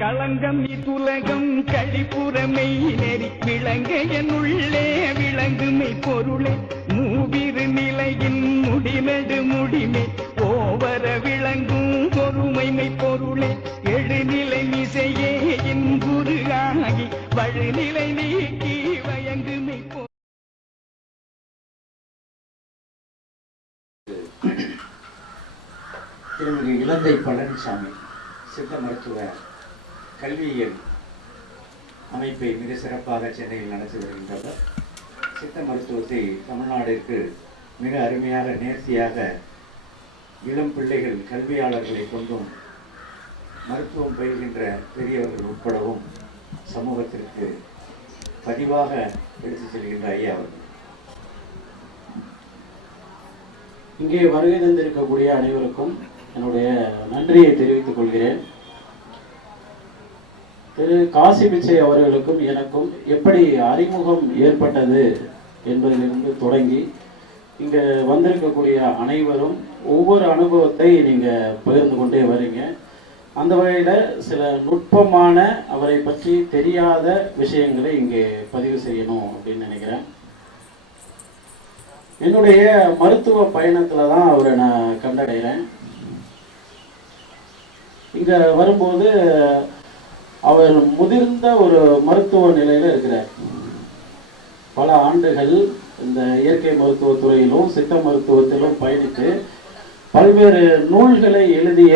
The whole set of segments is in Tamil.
களங்கம் இத்துலகம் கழிப்புறமை நெறி விளங்க என்னுள்ளே விளங்குமை பொருளே மூவிரு நிலையின் முடிநடு முடிமை ஓவர விளங்கும் பொறுமைமை பொருளே எழுநிலை மிசையே இன்புருகாகி வழுநிலை நீக்கி வயங்குமை திருமதி இலந்தை பழனிசாமி சித்த மருத்துவ கல்வியியல் அமைப்பை மிக சிறப்பாக சென்னையில் நடத்தி வருகின்றவர். சித்த மருத்துவத்தை தமிழ்நாட்டிற்கு மிக அருமையாக நேர்த்தியாக இளம் பிள்ளைகள் கல்வியாளர்களை கொண்டும் மருத்துவம் பயில்கின்ற பெரியவர்கள் உட்படவும் சமூகத்திற்கு பதிவாக எடுத்துச் செல்கின்ற ஐயா அவர்கள். இங்கே வருகை தந்திருக்கக்கூடிய அனைவருக்கும் என்னுடைய நன்றியை தெரிவித்துக் கொள்கிறேன். திரு காசி பிச்சை அவர்களுக்கும் எனக்கும் எப்படி அறிமுகம் ஏற்பட்டது என்பதிலிருந்து தொடங்கி இங்கே வந்திருக்கக்கூடிய அனைவரும் ஒவ்வொரு அனுபவத்தை நீங்கள் பகிர்ந்து கொண்டே வரீங்க. அந்த வகையில் சில நுட்பமான அவரை பற்றி தெரியாத விஷயங்களை இங்கே பதிவு செய்யணும் அப்படின்னு நினைக்கிறேன். என்னுடைய மருத்துவ பயணத்தில் தான் அவரை நான் கண்டடைகிறேன். இங்கே வரும்போது அவர் முதிர்ந்த ஒரு மருத்துவ நிலையில் இருக்கிறார். பல ஆண்டுகள் இந்த இயற்கை மருத்துவத்துறையிலும் சித்த மருத்துவத்திலும் பயணித்து பல்வேறு நூல்களை எழுதிய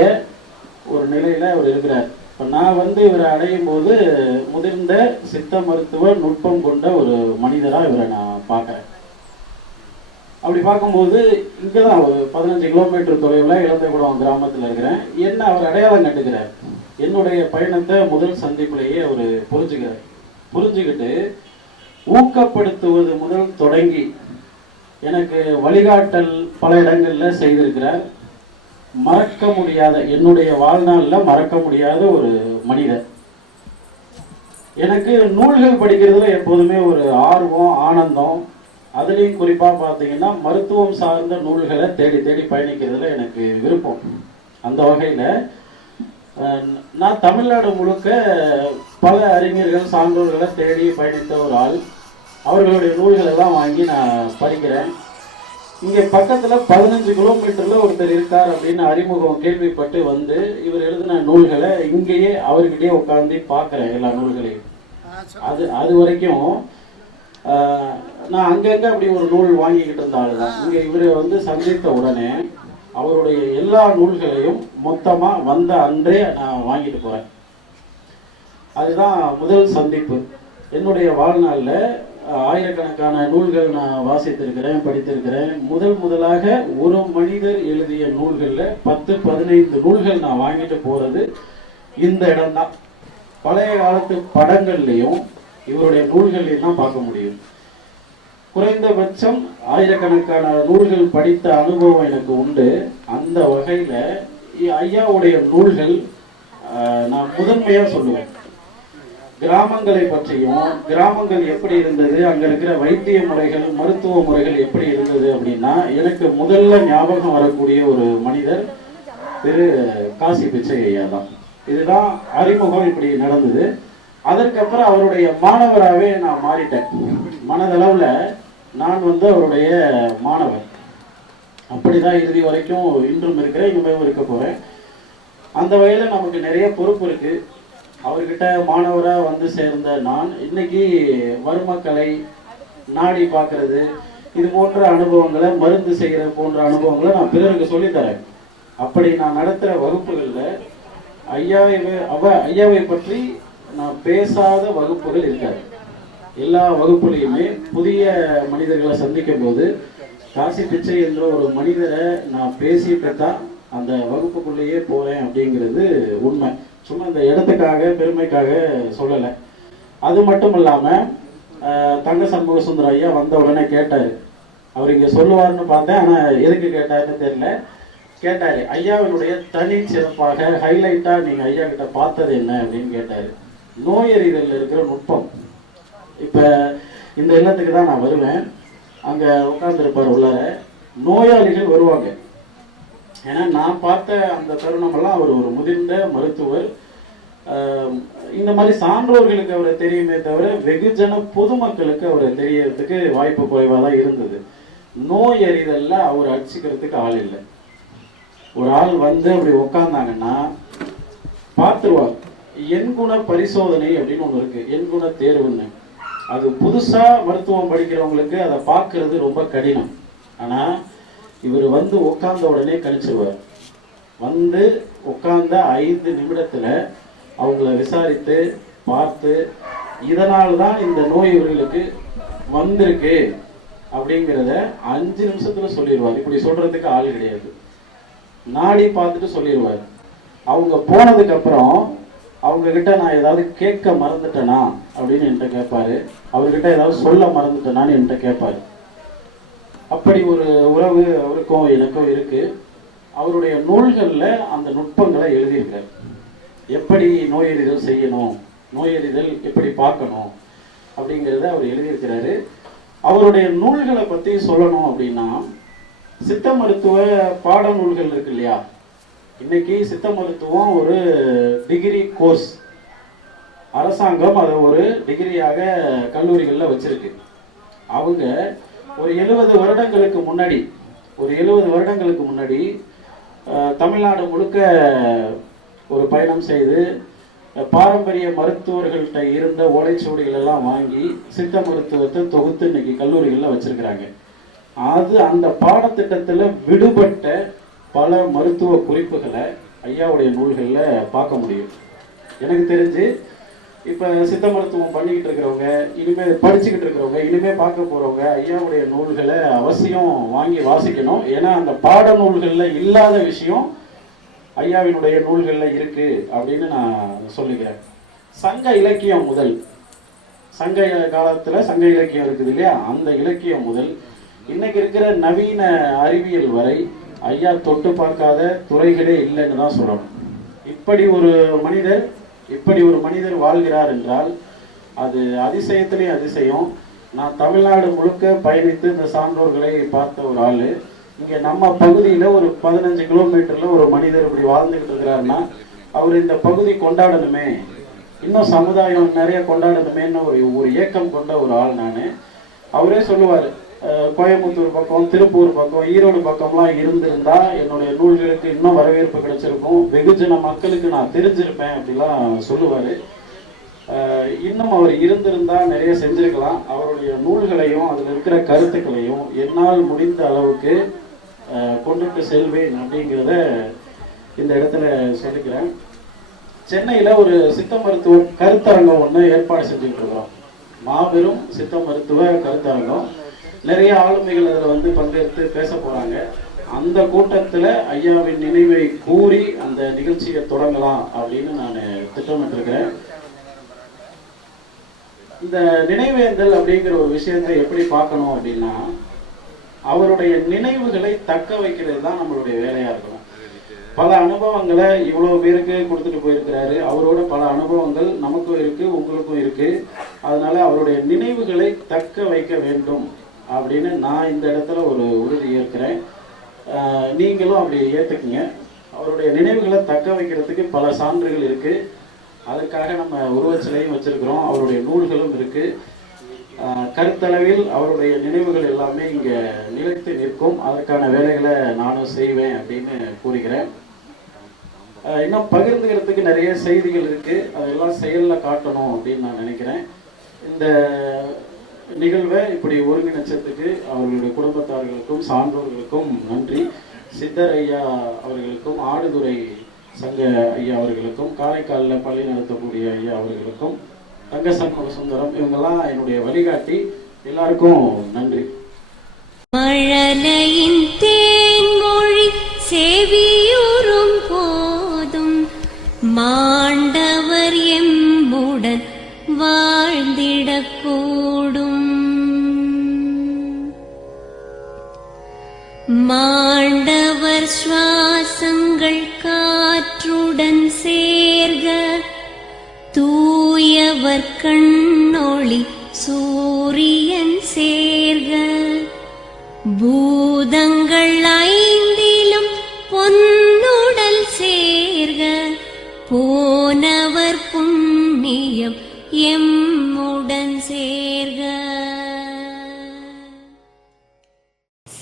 ஒரு நிலையில் அவர் இருக்கிறார். இப்போ நான் இவரை அடையும் போது முதிர்ந்த சித்த மருத்துவ நுட்பம் கொண்ட ஒரு மனிதராக இவரை நான் பார்க்குறேன். அப்படி பார்க்கும்போது இங்கே தான் ஒரு 15 கிலோமீட்டர் தொலைவில் இளந்தைக்குளம் கிராமத்தில் இருக்கிறேன். என்ன அவர் அடையாளம் கண்டுக்கிறார். என்னுடைய பயணத்தை முதல் சந்திப்பிலேயே அவர் புரிஞ்சுக்கிட்டு ஊக்கப்படுத்துவது முதல் தொடங்கி எனக்கு வழிகாட்டல் பல இடங்களில் செய்திருக்கிறார். மறக்க முடியாத, என்னுடைய வாழ்நாளில் மறக்க முடியாத ஒரு மனிதர். எனக்கு நூல்கள் படிக்கிறதுல எப்போதுமே ஒரு ஆர்வம், ஆனந்தம். அதுலேயும் குறிப்பாக பார்த்தீங்கன்னா மருத்துவம் சார்ந்த நூல்களை தேடி தேடி பயணிக்கிறதுல எனக்கு விருப்பம். அந்த வகையில் நான் தமிழ்நாடு முழுக்க பல அறிஞர்கள், சான்றோர்களை தேடி பயணித்த ஒரு ஆள். அவர்களுடைய நூல்கள் எல்லாம் வாங்கி நான் படிக்கிறேன். இங்கே பக்கத்தில் 15 கிலோமீட்டரில் ஒருத்தர் இருக்கார் அப்படின்னு அறிமுகம் கேள்விப்பட்டு இவர் எழுதின நூல்களை இங்கேயே அவர்கிட்டயே உட்காந்து பார்க்குறேன். எல்லா நூல்களையும் அது வரைக்கும் நான் அங்கங்கே அப்படி ஒரு நூல் வாங்கிக்கிட்டு இருந்த ஆள் தான். இங்கே இவரை சந்தித்த உடனே அவருடைய எல்லா நூல்களையும் மொத்தமாக வந்த அன்றே நான் வாங்கிட்டு போகிறேன். அதுதான் முதல் சந்திப்பு. என்னுடைய வாழ்நாளில் ஆயிரக்கணக்கான நூல்கள் நான் வாசித்திருக்கிறேன், படித்திருக்கிறேன். முதலாக ஒரு மனிதர் எழுதிய நூல்களில் 10-15 நூல்கள் நான் வாங்கிட்டு போகிறது இந்த இடம்தான். பழைய காலத்து படங்கள்லையும் இவருடைய நூல்களையும் தான் பார்க்க முடியும். குறைந்தபட்சம் ஆயிரக்கணக்கான நூல்கள் படித்த அனுபவம் எனக்கு உண்டு. அந்த வகையில் ஐயாவுடைய நூல்கள் நான் முதன்மையாக சொல்லுவேன். கிராமங்களை பற்றியும், கிராமங்கள் எப்படி இருந்தது, அங்கே இருக்கிற வைத்திய முறைகள், மருத்துவ முறைகள் எப்படி இருந்தது அப்படின்னா எனக்கு முதல்ல ஞாபகம் வரக்கூடிய ஒரு மனிதர் திரு காசி பிச்சை ஐயா தான். இதுதான் அறிமுகம் இப்படி நடந்தது. அதற்கப்புறம் அவருடைய மாணவராகவே நான் மாறிட்டேன். மனதளவில் நான் அவருடைய மாணவர். அப்படிதான் இறுதி வரைக்கும் இன்றும் இருக்கிறேன், இனிமேல் இருக்க போகிறேன். அந்த வகையில் நமக்கு நிறைய பொறுப்பு இருக்குது. அவர்கிட்ட மாணவராக சேர்ந்த நான் இன்னைக்கு வர்மக்கலை, நாடி பார்க்கறது, இது போன்ற அனுபவங்களை, மருந்து செய்கிற போன்ற அனுபவங்களை நான் பிறருக்கு சொல்லித்தரேன். அப்படி நான் நடத்துகிற வகுப்புகளில் ஐயாவை பற்றி நான் பேசாத வகுப்புகள் இருக்காது. எல்லா வகுப்புலையுமே புதிய மனிதர்களை சந்திக்கும் போது காசி பிச்சை என்ற ஒரு மனிதரை நான் பேசிட்டு தான் அந்த வகுப்புக்குள்ளேயே போகிறேன் அப்படிங்கிறது உண்மை. சும்மா இந்த இடத்துக்காக, பெருமைக்காக சொல்லலை. அது மட்டும் இல்லாமல் தங்க சண்முக சுந்தர ஐயா வந்த உடனே கேட்டார். அவர் இங்கே சொல்லுவார்னு பார்த்தேன், ஆனால் எதுக்கு கேட்டாருன்னு தெரியல. கேட்டார், ஐயாவினுடைய தனி சிறப்பாக ஹைலைட்டாக நீங்கள் ஐயா கிட்ட பார்த்தது என்ன அப்படின்னு கேட்டார். நோயறிதலில் இருக்கிற நுட்பம். இப்போ இந்த இல்லத்துக்கு தான் நான் வருவேன். அங்கே உட்காந்துருப்பார் உள்ளார. நோயாளிகள் வருவாங்க. ஏன்னா நான் பார்த்த அந்த தருணமெல்லாம் அவர் ஒரு முதிர்ந்த மருத்துவர். இந்த மாதிரி சான்றோர்களுக்கு அவரை தெரியுமே தவிர வெகுஜன பொதுமக்களுக்கு அவரை தெரியறதுக்கு வாய்ப்பு குறைவாக தான் இருந்தது. நோய் அறிதல்ல அவர் அடிச்சுக்கிறதுக்கு ஆள் இல்லை. ஒரு ஆள் வந்து அப்படி உட்கார்ந்தாங்கன்னா பார்த்துருவார். எண்குண பரிசோதனை அப்படின்னு ஒன்று இருக்கு, எண்குண தேர்வுன்னு. அது புதுசா மருத்துவம் படிக்கிறவங்களுக்கு அதை பார்க்கறது ரொம்ப கடினம். ஆனா இவர் வந்து உட்கார்ந்த உடனே கணிச்சிருவார். வந்து உட்கார்ந்த 5 நிமிடத்துல அவங்கள விசாரித்து பார்த்து இதனால்தான் இந்த நோய் இவர்களுக்கு வந்திருக்கு அப்படிங்கிறத 5 நிமிஷத்துல சொல்லிடுவார். இப்படி சொல்றதுக்கு ஆள் கிடையாது. நாடி பார்த்துட்டு சொல்லிடுவார். அவங்க போனதுக்கு அப்புறம் அவங்க கிட்ட நான் ஏதாவது கேட்க மறந்துட்டேனா அப்படின்னு என்கிட்ட கேட்பாரு. அவர்கிட்ட ஏதாவது சொல்ல மறந்துட்டேனான்னு என்கிட்ட கேட்பாரு. அப்படி ஒரு உறவு அவருக்கும் எனக்கும் இருக்கு. அவருடைய நூல்கள்ல அந்த நுட்பங்களை எழுதியிருக்காரு. எப்படி நோயறிதல் செய்யணும், நோயறிதல் எப்படி பார்க்கணும் அப்படிங்கிறத அவர் எழுதியிருக்கிறாரு. அவருடைய நூல்களை பத்தி சொல்லணும் அப்படின்னா, சித்த மருத்துவ பாட நூல்கள் இருக்கு இல்லையா, இன்னைக்கு சித்த மருத்துவம் ஒரு டிகிரி கோர்ஸ், அரசாங்கம் அதை ஒரு டிகிரியாக கல்லூரிகளில் வச்சிருக்கு. அவங்க ஒரு 70 வருடங்களுக்கு முன்னாடி தமிழ்நாடு முழுக்க ஒரு பயணம் செய்து பாரம்பரிய மருத்துவர்கள்ட்ட இருந்த ஓலைச்சுவடிகள் எல்லாம் வாங்கி சித்த மருத்துவத்தை தொகுத்து இன்னைக்கு கல்லூரிகளில் வச்சிருக்கிறாங்க. அது அந்த பாடத்திட்டத்தில் விடுபட்ட பல மருத்துவ குறிப்புகளை ஐயாவுடைய நூல்களில் பார்க்க முடியும். எனக்கு தெரிஞ்சு இப்போ சித்த மருத்துவம் பண்ணிக்கிட்டு இருக்கிறவங்க, இனிமேல் படிச்சுக்கிட்டு இருக்கிறவங்க, இனிமேல் பார்க்க போகிறவங்க ஐயாவுடைய நூல்களை அவசியம் வாங்கி வாசிக்கணும். ஏன்னா அந்த பாட நூல்களில் இல்லாத விஷயம் ஐயாவினுடைய நூல்களில் இருக்கு அப்படின்னு நான் சொல்லிக்கிறேன். சங்க இலக்கியம் முதல், சங்க காலத்தில் சங்க இலக்கியம் இருக்குது இல்லையா, அந்த இலக்கியம் முதல் இன்னைக்கு இருக்கிற நவீன அறிவியல் வரை ஐயா தொட்டு பார்க்காத துறைகளே இல்லைன்னு தான் சொல்லணும். இப்படி ஒரு மனிதர் வாழ்கிறார் என்றால் அது அதிசயத்திலே அதிசயம். நான் தமிழ்நாடு முழுக்க பயணித்து இந்த சான்றோர்களை பார்த்த ஒரு ஆளு. இங்க நம்ம பகுதியில ஒரு 15 கிலோமீட்டர்ல ஒரு மனிதர் இப்படி வாழ்ந்துகிட்டு இருக்கிறாருன்னா அவர் இந்த பகுதி கொண்டாடணுமே, இன்னும் சமுதாயம் நிறைய கொண்டாடணுமேன்னு ஒரு ஏக்கம் கொண்ட ஒரு ஆள் நான். அவரே சொல்லுவார், கோயம்புத்தூர் பக்கம், திருப்பூர் பக்கம், ஈரோடு பக்கம்லாம் இருந்திருந்தா என்னுடைய நூல்களுக்கு இன்னும் வரவேற்பு கிடைச்சிருக்கும், வெகுஜன மக்களுக்கு நான் தெரிஞ்சிருப்பேன் அப்படிலாம் சொல்லுவார். இன்னும் அவர் இருந்திருந்தா நிறைய செஞ்சிருக்கலாம். அவருடைய நூல்களையும் அதில் இருக்கிற கருத்துக்களையும் என்னால் முடிந்த அளவுக்கு கொண்டுட்டு செல்வேன் அப்படிங்கிறத இந்த இடத்துல சொல்லிக்கிறேன். சென்னையில் ஒரு சித்த மருத்துவ கருத்தரங்கம் ஒன்று ஏற்பாடு செஞ்சுட்டு இருக்கிறோம். மாபெரும் சித்த மருத்துவ கருத்தரங்கம். நிறைய ஆளுமைகள் அதில் வந்து பங்கேற்று பேச போகிறாங்க. அந்த கூட்டத்தில் ஐயாவின் நினைவை கூறி அந்த நிகழ்ச்சியை தொடங்கலாம் அப்படின்னு நான் திட்டமிட்டிருக்கிறேன். இந்த நினைவேந்தல் அப்படிங்கிற ஒரு விஷயத்தை எப்படி பார்க்கணும் அப்படின்னா, அவருடைய நினைவுகளை தக்க வைக்கிறது தான் நம்மளுடைய வேலையா இருக்கணும். பல அனுபவங்களை இவ்வளவு பேருக்கு கொடுத்துட்டு போயிருக்கிறாரு. அவரோட பல அனுபவங்கள் நமக்கும் இருக்கு, உங்களுக்கும் இருக்கு. அதனால அவருடைய நினைவுகளை தக்க வைக்க வேண்டும் அப்படின்னு நான் இந்த இடத்துல ஒரு உறுதி ஏற்கிறேன். நீங்களும் அப்படி ஏற்றுக்குங்க. அவருடைய நினைவுகளை தக்க வைக்கிறதுக்கு பல சான்றுகள் இருக்கு. அதுக்காக நம்ம உருவச்சிலையும் வச்சிருக்கிறோம், அவருடைய நூல்களும் இருக்கு. கருத்தளவில் அவருடைய நினைவுகள் எல்லாமே இங்கே நிலைத்து நிற்கும். அதற்கான வேலைகளை நானும் செய்வேன் அப்படின்னு கூறுகிறேன். இன்னும் பகிர்ந்துக்கிறதுக்கு நிறைய செய்திகள் இருக்கு, அதெல்லாம் செயலில் காட்டணும் அப்படின்னு நான் நினைக்கிறேன். இந்த நிகழ்வை இப்படி ஒருங்கிணைச்சதுக்கு அவர்களுடைய குடும்பத்தார்களுக்கும் சான்றோர்களுக்கும் நன்றி. சித்தர் ஐயா அவர்களுக்கும், ஆடுதுறை சங்க ஐயா அவர்களுக்கும், காரைக்காலில் பள்ளி நடத்தக்கூடிய ஐயா அவர்களுக்கும், தங்க சண்முக சுந்தரம், இவங்கெல்லாம் என்னுடைய வழிகாட்டி. எல்லாருக்கும் நன்றி. மழலையின் தேன்மொழி செவியுறும் போதும் மாண்டவர் எம்முடன் வாழ்ந்திடக்கூடும். மாண்டவர் சுவாசங்கள் காற்றுடன் சேர்க, தூயவர் கண்ணொளி சூரியன் சேர்க, பூதங்கள் 5லும் பொன்னுடல் சேர்க, போனவர்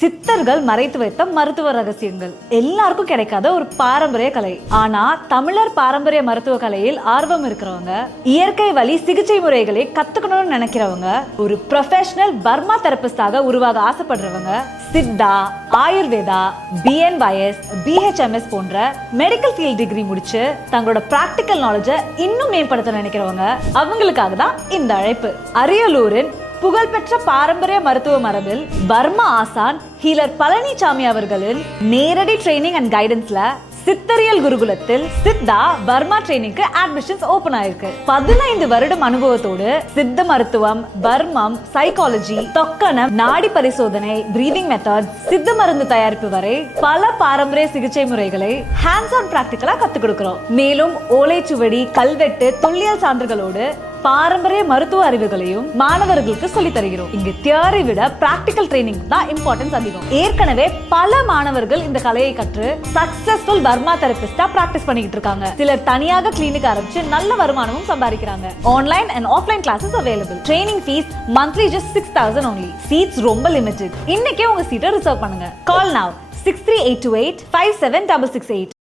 சித்தர்கள் மறைத்து வைத்த மருத்துவ ரகசியங்கள். எல்லாருக்கும் கிடைக்காத ஒரு பாரம்பரிய கலை. ஆனா தமிழர் பாரம்பரிய மருத்துவ கலையில் ஆர்வம் இருக்கிறவங்க, இயற்கை வழி சிகிச்சை முறைகளை கத்துக்கணும்னு நினைக்கிறவங்க, ஒரு ப்ரொஃபஷனல் பர்மா தெரபிஸ்டாக உருவாக ஆசைப்படுறவங்க, சித்தா, ஆயுர்வேதா, BNYS, BHMS போன்ற மெடிக்கல் ஃபீல்ட் டிகிரி முடிச்சு தங்களோட பிராக்டிக்கல் நாலேஜை இன்னும் மேம்படுத்த நினைக்கிறவங்க, அவங்களுக்காக தான் இந்த அழைப்பு. அரியலூரின் புகழ்பெற்ற பாரம்பரிய மருத்துவ மரபில் பர்மா ஆசான் ஹீலர் பழனிசாமி அவர்களின் நேரடி ட்ரைனிங் அண்ட் கைடன்ஸ்ல சித்தரியல் குருகுலத்தில் சித்தா பர்மா ட்ரைனிங்க்கு அட்மிஷன்ஸ் ஓபன் ஆயிருக்கு. 15 வருடம் அனுபவத்தோடு சித்த மருத்துவம், பர்மம், சைக்காலஜி, தொக்கணம், நாடி பரிசோதனை, பிரீதிங் மெத்தட், சித்த மருந்து தயாரிப்பு வரை பல பாரம்பரிய சிகிச்சை முறைகளை ஹேண்ட்ஸ் ஆன் பிராக்டிகலா கத்துக் கொடுக்கிறோம். மேலும் ஓலைச்சுவடி, கல்வெட்டு, தொல்லியல் சான்றுகளோடு பாரம்பரிய மருத்துவ அறிவுகளையும் மாணவர்களுக்கு சொல்லி தருகிறோம். இங்கு தியரி விட பிராக்டிகல் ட்ரைனிங் தான் இம்பார்ட்டன்ஸ் அதிகம். ஏற்கனவே பல மாணவர்கள் இந்த கலையை கற்று சக்சஸ்ஃபுல் பர்மா தெரபிஸ்டா பிராக்டிஸ் பண்ணிட்டு இருக்காங்க. சிலர் தனியாக கிளினிக் ஆரம்பிச்சு நல்ல வருமானமும் சம்பாதிக்கிறாங்க. Online and offline classes available. Training fees monthly just 6,000 only. Seats ரொம்ப லிமிடெட். இன்னைக்கே உங்க சீட்டை ரிசர்வ் பண்ணுங்க. கால் now 63828 57668.